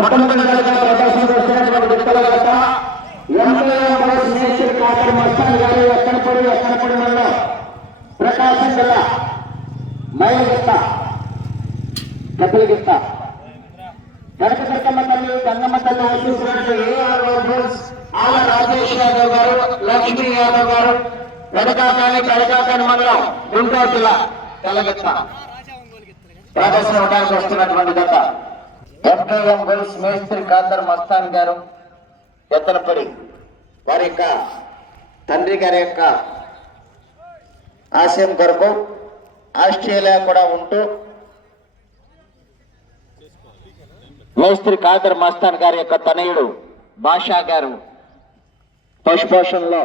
మొట్టమొదటిగా ప్రదర్శన చేస్తున్నటువంటి వ్యక్తుల యొక్క ఎంపీ కాకర్ మస్తాన్ గారు ఎక్కనపడి మండలం ప్రకాశం జిల్లా మైలగిత్త గద్దలగిత్త కనకదుర్గమ్మ తల్లి గంగమ్మ తల్లి ఆశీస్సులతో ఆల రాజేష్ యాదవ్ గారు లక్ష్మీ యాదవ్ గారు కడకాకాని మండలం గుంటూరు జిల్లా తెలగిత్త ప్రదర్శన అవడానికి వస్తున్నటువంటి గత ఎంపీఎం గోల్స్ మేస్త్రి ఖాదర్ మస్తాన్ గారు ఎత్తనపడి వారి యొక్క తండ్రి గారి యొక్క ఆశయం కొరకు ఆస్ట్రేలియా కూడా ఉంటూ మేస్త్రి ఖాదర్ మస్తాన్ గారి యొక్క తనయుడు బాషా గారు పశుపోషణలో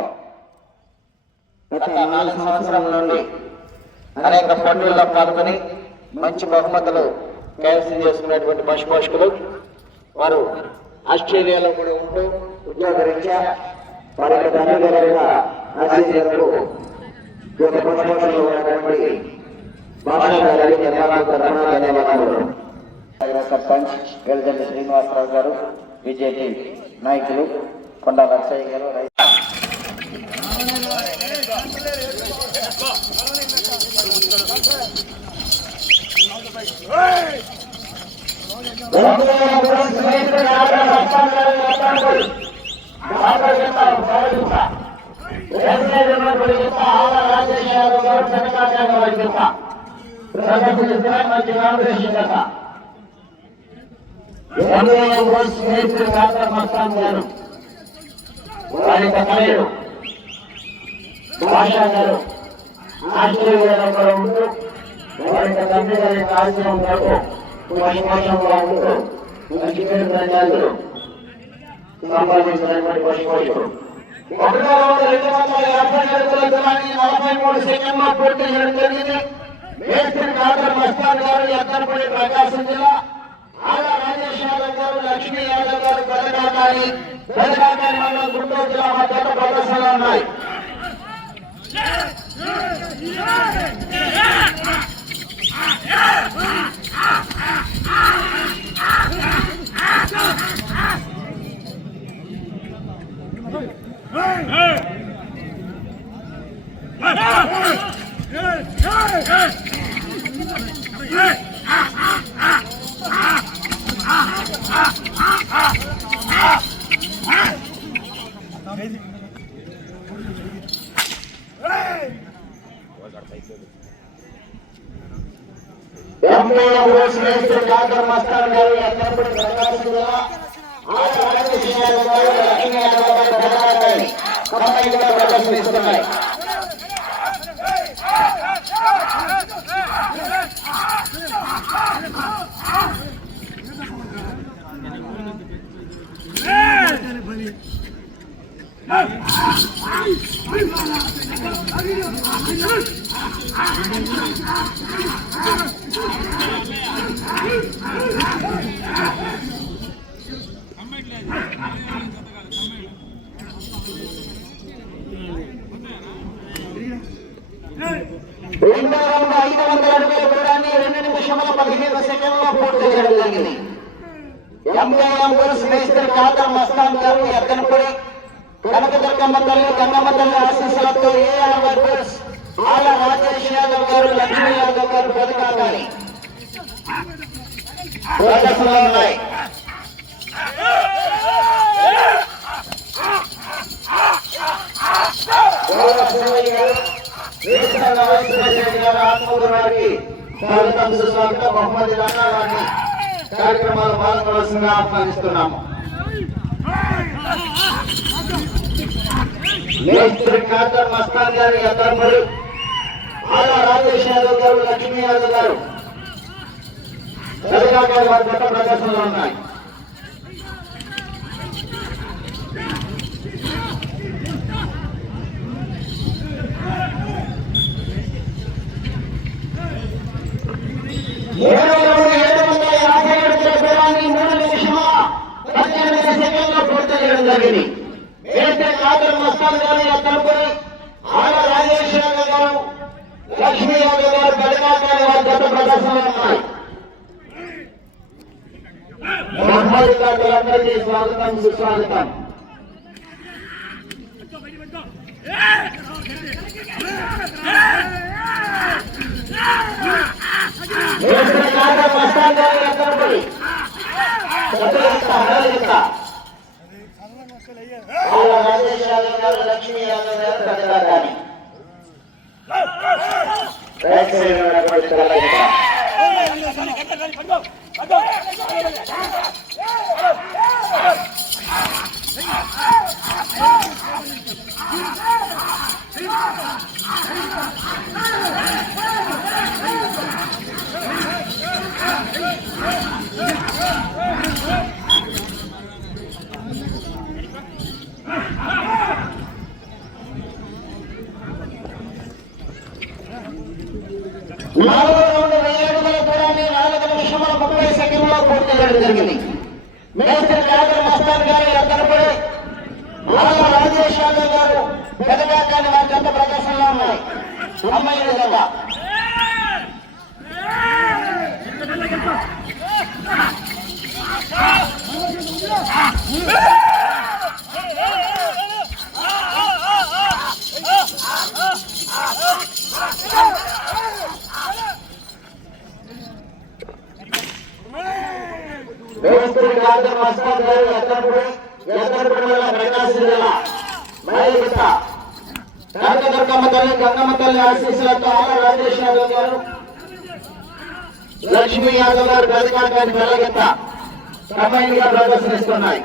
గత 4 సంవత్సరాల నుండి అనేక పోటీల్లో పాల్గొని మంచి బహుమతులు కైవసం చేసుకున్నటువంటి పశుపోషకులు వారు ఆస్ట్రేలియాలో కూడా ఉంటూ ఉద్యోగరీత్యా వారి యొక్క తండ్రి గారి యొక్క ఆశీస్సులకు పశుపోషణలో ఉన్నటువంటి బాషా గారికి తరఫున ధన్యవాదాలు. సర్పంచ్ వెల్దండి శ్రీనివాసరావు గారు, బీజేపీ నాయకులు కొండ నర్సయ్య గారు, భాషా గారు ఆస్ట్రేలియాలో కూడా ఉంటూ వారి యొక్క తండ్రి గారి యొక్క ఆశయం వరకు పశుపోషణలో ఉంటూ మంచి పేరు ప్రజలు సంపాదించినటువంటి పశుపోషకుడు 43 సెకండ్లో పూర్తి చేయడం జరిగింది. మేస్త్రి ఖాదర్ మస్తాన్ గారు ఎత్తనపల్లి ప్రకాశం జిల్లా, ఆల రాజేష్ యాదవ్ గారు, లక్ష్మీ యాదవ్ గారు గదగాకాని మండలం గుంటూరు జిల్లా మధ్య ప్రదర్శనలు ఉన్నాయి. మేస్త్రి ఖాదర్ మస్తాన్ గారు ఎత్తనపల్లి ప్రకాశం జిల్లా, ఆల రాజేష్ యాదవ్ గారు, లక్ష్మీ యాదవ్ గారు గదగాకాని ప్రదర్శనిస్తున్నాయి. రెండో రౌండ్ 500 అడుగుల దూరాన్ని 2 నిమిషముల 15 సెకండ్లో పూర్తి చేయడం జరిగింది. ఎంపీఎం గోల్స్ మేస్త్రి ఖాదర్ మస్తాన్ గారు ఎత్తనపల్లి కనకదుర్గమ్మ తల్లి గంగమ్మ తల్లి ఆశీస్సులతో ఏఆర్ వర్కర్స్ ఆల రాజేష్ యాదవ్ గారు, లక్ష్మీ యాదవ్ గారు గదగాకాని ప్రదర్శనలు ఉన్నాయి. బహుమతి కార్యక్రమాలు పాల్గొనవలసిందిగా ఆహ్వానిస్తున్నాము. మేస్త్రి ఖాదర్ మస్తాన్ గారి ఎత్తనపల్లి, ఆల రాజేష్ యాదవ్ గారు, లక్ష్మీ యాదవ్ గారు గదగాకాని వారి గత ప్రదర్శనలు ఉన్నాయి. జరిగింది. మేస్త్రి ఖాదర్ మస్తాన్ గారు ఎత్తనపల్లి, ఆల రాజేష్ యాదవ్ గారు, లక్ష్మీ యాదవ్ గారు గదగాకాని వారి గత ప్రదర్శనలు ఉన్నాయి. బ్రహ్మడికారులందరికీ స్వాగతం సుస్వాగతం. రాజేష్ యాదవ్ గారు, లక్ష్మీ యాదవ్ గారు పెద్దగాని జరిగింది. మేస్త్రి కాకర్ మస్తాన్ గారు ఎక్కడపడి రాజేష్ యాదవ్ గారు పెద్దగా కానీ వారి జంట ప్రదర్శనలో ఉన్నాయి. అమ్మాయి జంట మేస్త్రి కాకర్ మస్తాన్ గారు ఎక్కడపడి వల్ల ప్రకాశం జిల్లా మైలుగుట్ట కనకదుర్గమ్మ తల్లి గంగమ్మ తల్లి ఆశీస్సులతో రాజేష్ యాదవ్ గారు, లక్ష్మీ యాదవ్ గారు ప్రతికాన్ని వెలగెత్త క్రమంగా ప్రదర్శనిస్తున్నాయి.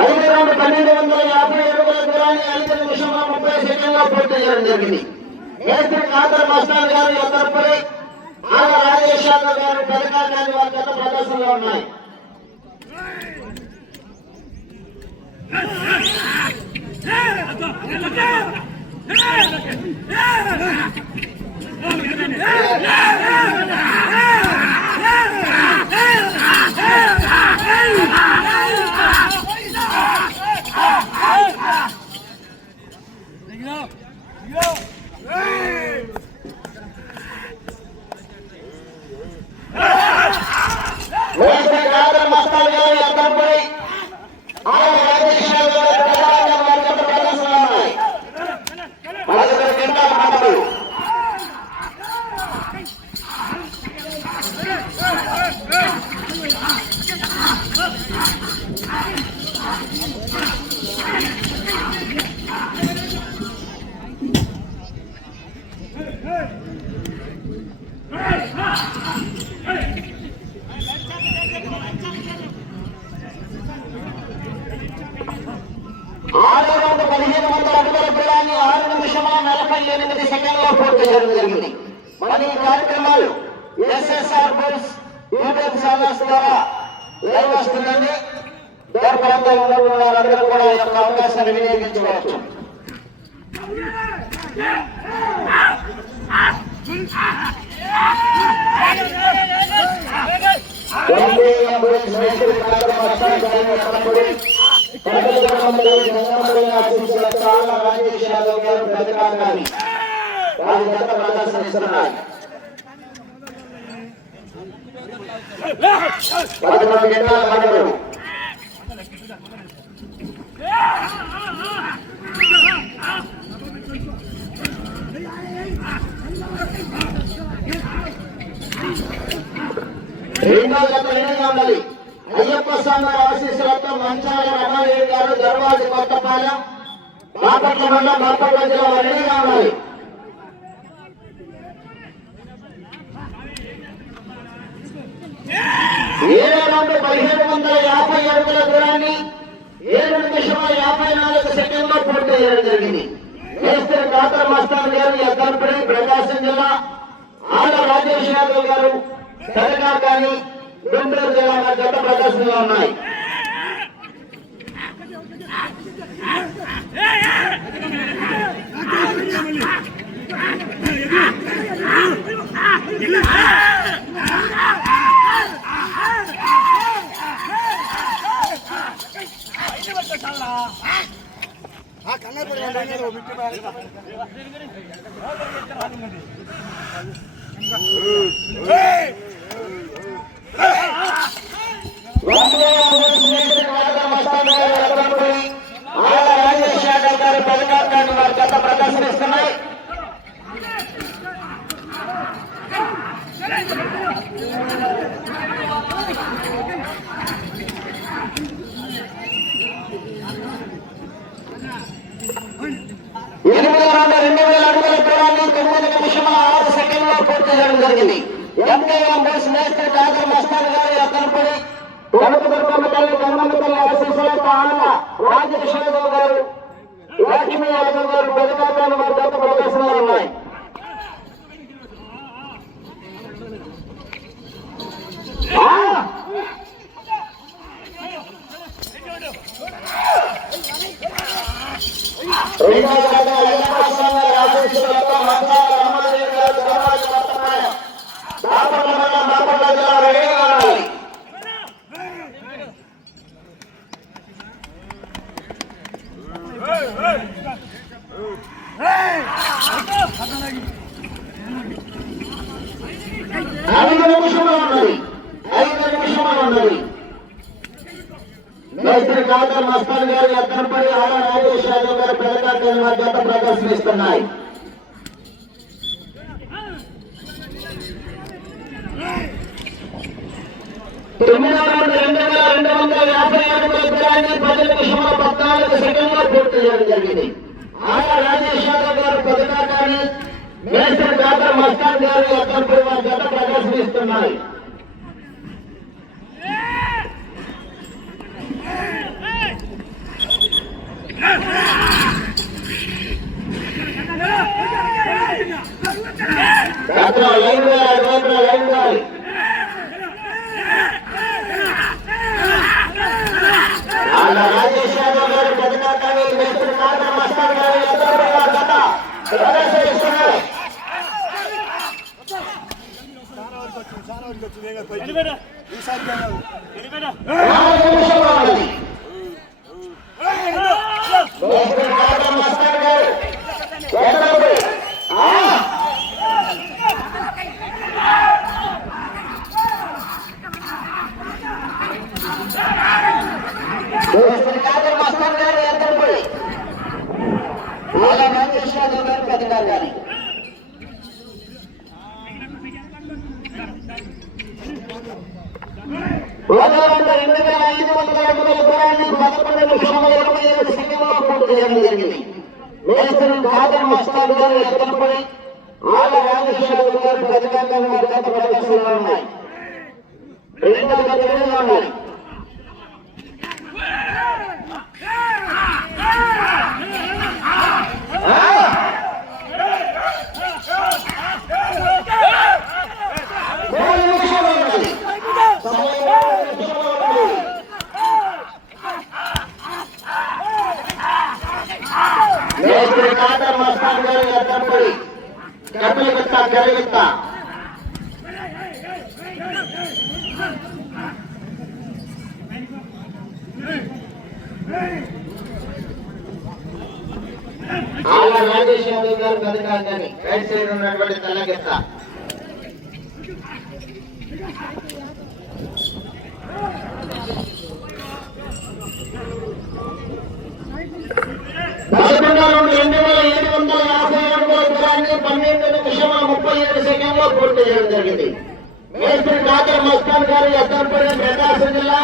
ఐదు రౌండ్ 1250 అడుగుల దూరాన్ని 5 నిమిషముల 30 సెకండ్లో పూర్తి చేయడం జరిగింది. మేస్త్రి కాకర్ మస్తాన్ గారు ఎక్కడపడి రాజేష్ యాదవ్ గారు పెద్దకాన్ని వారి జత ప్రదర్శనలో ఉన్నాయి. మస్తాన్ గారు ఎక్కడపడి రాజేష్ యాదవ్ గారు పెద్దకాన్ని వారి జత ప్రదర్శనలో ఉన్నాయి. 11 క్వింటాల మండలు ఆరో రౌండ్ 1500 అడుగుల దూరాన్ని 6 నిమిషముల 48 సెకండ్లో పూర్తి చేయడం జరిగింది. మరి ఈ కార్యక్రమాలు ఎస్ఎస్ఆర్ బుల్స్ యూట్యూబ్ ఛానల్స్ ద్వారా లైవ్ వస్తుందండి. దూర ప్రాంతాల్లో ఉన్న వారందరూ కూడా ఈ యొక్క అవకాశాన్ని వినియోగించవచ్చు. రాజేష్ యాదవ్ గారు పెద్దకాన్ని వారి జత ప్రదర్శనిస్తున్నాయి. 11 క్వింటాల మండలు రెండో జత రెడీగా ఉండాలి. అయ్యప్ప స్వామి ఆశీస్సులతో మంచాల రమాదేవి గారు, దర్వాజు కొత్తపాలెం, బాపట్ల మండలం, బాపట్ల జిల్లా రెడీగా ఉండాలి. ఏడో రౌండ్ 1750 అడుగుల దూరాన్ని 7 నిమిషముల 54 సెకండ్లో పూర్తి చేయడం జరిగింది. మేస్త్రి కాకర్ మస్తాన్ గారు ఎక్కడపడి ప్రకాశం జిల్లా, రాజేష్ యాదవ్ గారు తెలంగాణ గుంటూరు జిల్లా జత ప్రదర్శనలో ఉన్నాయి. రాజేష్ యాదవ్ గారు పథకాన్ని వారి గత ప్రదర్శనిస్తున్నాయి. పూర్తి చేయడం జరిగింది. ఎంకేఎం బస్ మేస్త్రి కాదర్ మస్తాన్ గారి అతనుపడి కనకదుర్గమ్మ తల్లి గంగమ్మ తల్లి ఆశీస్సులతో ఆన రాజేష్ యాదవ్ గారు లక్ష్మీ యాదవ్ గారు పథకాన్ని వారి గత ప్రదర్శనలో ఉన్నాయి. ఐదు నిమిషంలో ఉన్నది. మేస్త్రి కాదర్ మస్తాన్ గారి అద్దరంపై ఆల రాజేష్ యాదవ్ గారి పథకాన్ని వారి గత ప్రదర్శనిస్తున్నాయి. తొమ్మిదవ రౌండ్ 2250 అడుగుల దూరాన్ని 10 నిమిషముల 14 సెకండ్లో పూర్తి చేయడం జరిగింది. ఆల రాజేష్ యాదవ్ గారు పథకాన్ని మేస్త్రి కాదర్ మస్తాన్ గారి అద్దరంపై వారి గత ప్రదర్శనిస్తున్నాయి. రాజేష్ యాదవ్ గారు పథకాన్ని మేస్త్రి కాదర్ మస్తాన్ గారి ప్రదర్శనిస్తున్నారు. రాజేష్ యాదవ్ గారి పథకాన్ని 2500 అడుగుల దూరాన్ని 11 నిమిషముల 27 సెకండ్లో పూర్తి చేయడం జరిగింది. మేస్త్రి కాదర్ మస్తాన్ గారు ఎత్తనపడి ఆల రాజేష్ యాదవ్ గారి పథకాన్ని వారి గత ప్రదర్శనలో ఉన్నాయి. రెండవ గతంలో ఉన్నాయి. మేస్త్రి కాదర్ మస్తాన్ గారి అద్దరంపడి కలిగిస్తా ఆల రాజేష్ యాదవ్ గారు పథకాన్ని రైట్ సైడ్ ఉన్నటువంటి తలకెత్త రౌండ్ 2750 అడుగుల దూరాన్ని 12 నిమిషముల 37 సెకండ్లో పూర్తి చేయడం జరిగింది. మేస్త్రి కాదర్ మస్తాన్ గారి అద్దరంపడి ప్రకాశం జిల్లా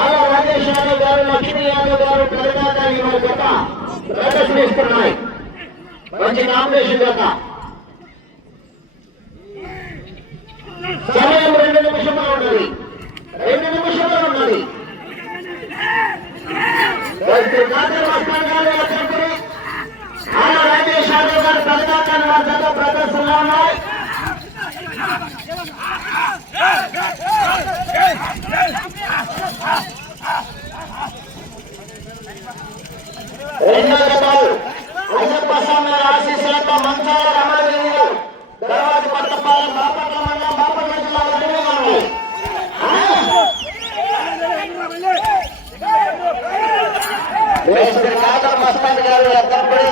ఆల రాజేష్ యాదవ్ గారు లక్ష్మీ యాదవ్ గారు పథకాన్ని వారి గత ప్రదర్శనిస్తున్నాయి. మంచి కాంబినేషన్ గత సమయం 2 నిమిషంలో ఉన్నది. మేస్త్రి కాదర్ మస్తాన్ గారి అద్దరంపడి ఆల రాజేష్ యాదవ్ గారు పథకాన్ని వారి గత ప్రదర్శనలో ఉన్నాయి. రెండో జతాలు అయ్యప్ప స్వామి ఆశీస్సులతో మంచాల రమణదేవి గారు తర్వాత కొత్తపాలెం బాపట్ల మండలం బాపట్ల జిల్లా రెడీగా ఉన్నాయి. మేస్త్రి కాదర్ మస్తాన్ గారు అద్దరంపడి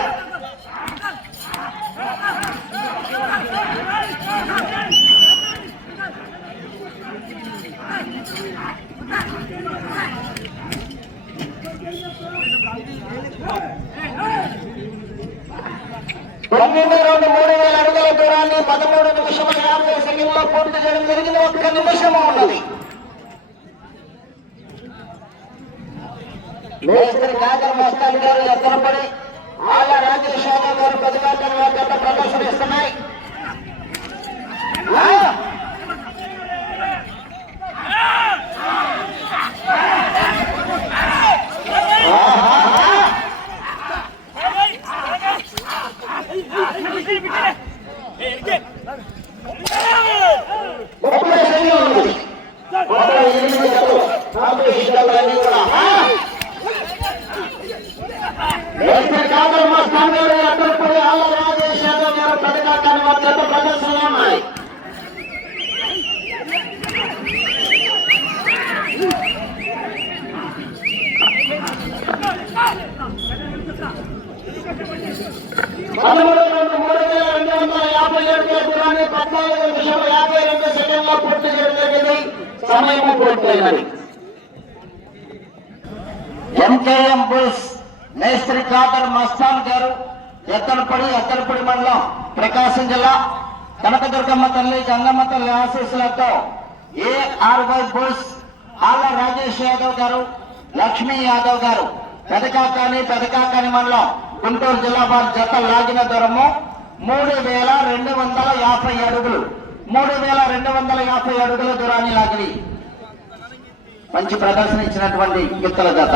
12 రౌండ్ 3000 అడుగుల దూరాన్ని 13 నిమిషముల 50 సెకండ్లో పూర్తి చేయడం జరిగింది. 1 నిమిషము ఉన్నది. మేస్త్రి కాదర్ మస్తాన్ గారు ఎత్తనపడి ఆళ్ళ రాజేష్ యాదవ్ గారు ప్రతిపాదన గత ప్రదర్శనిస్తున్నాయి. సమయము పూర్తయినది. ఎంకేఎం బుల్స్ మేస్త్రి కాదర్ మస్తాన్ గారు ఎత్తనపడి మండలం ప్రకాశం జిల్లా కనకదుర్గమ్మ తల్లి గంగమ్మ తల్లి ఆశీస్సులతో ఏఆర్వై బుల్స్ ఆళ్ళ రాజేష్ యాదవ్ గారు లక్ష్మీ యాదవ్ గారు పెదకాకాని మండలం గుంటూరు జిల్లా వారి జత లాగిన దూరము 3250 అడుగులు. 3250 అడుగుల దూరాన్ని లాగి మంచి ప్రదర్శన ఇచ్చినటువంటి యుక్తుల జత.